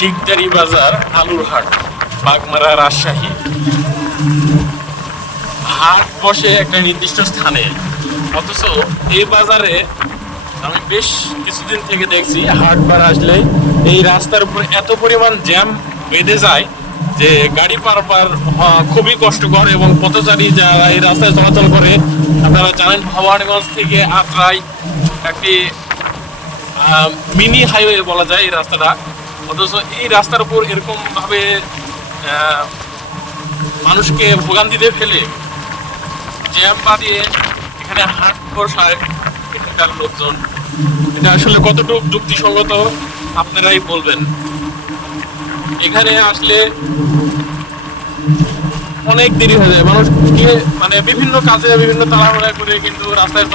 শিকদারি বাজার, আলুর হাট, বাগমারা, রাজশাহী। হাট বসে একটা নির্দিষ্ট স্থানে, অথচ এই বাজারে আমি বেশ কিছুদিন থেকে দেখছি হাট বার আসলে এই রাস্তার উপর এত পরিমাণ জ্যাম বেঁধে যায় যে গাড়ি পারাপার হওয়া খুবই কষ্টকর। এবং পথচারী যারা এই রাস্তায় চলাচল করে, আপনারা জানেন ভবানীগঞ্জ থেকে আত্রাই একটি মিনি হাইওয়ে বলা যায় এই রাস্তাটা। অথচ এই রাস্তার উপর এরকম ভাবে মানুষকে ভোগান্তিতে ফেলে জ্যাম বাঁধিয়ে এখানে হাট বসায় এখানকার লোকজন, এটা আসলে কতটুকু যুক্তিসঙ্গত আপনারাই বলবেন। এখানে আসলে অনেক দেরি হয়ে যায়, মানুষকে মানে বিভিন্ন কাজে বিভিন্ন তাড়াহুড়া করে কিন্তু রাস্তায়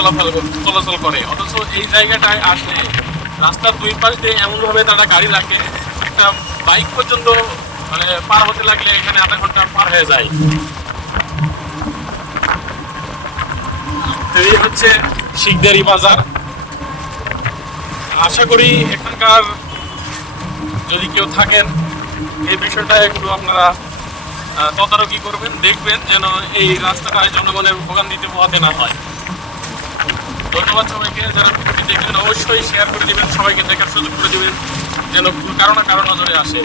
চলাচল করে। অথচ এই জায়গাটায় আসলে রাস্তার দুই পাশ দিয়ে এমনভাবে তারা গাড়ি রাখে, একটা বাইক পর্যন্ত মানে পার হতে লাগলে এখানে আধা ঘন্টা পার হয়ে যায়। তো এই হচ্ছে শিকদারি বাজার। আশা করি এখানকার যদি কেউ থাকেন এই বিষয়টা একটু আপনারা তদারকি করবেন, দেখবেন যেন এই রাস্তাটায় জনগণের ভোগান্তিতে পোহাতে না হয়। ধন্যবাদ সবাইকে, যারা ভিডিওটি দেখবেন অবশ্যই শেয়ার করে দিবেন, সবাইকে দেখার সুযোগ করে দিবেন যেন কারো না কারো নজরে আসে।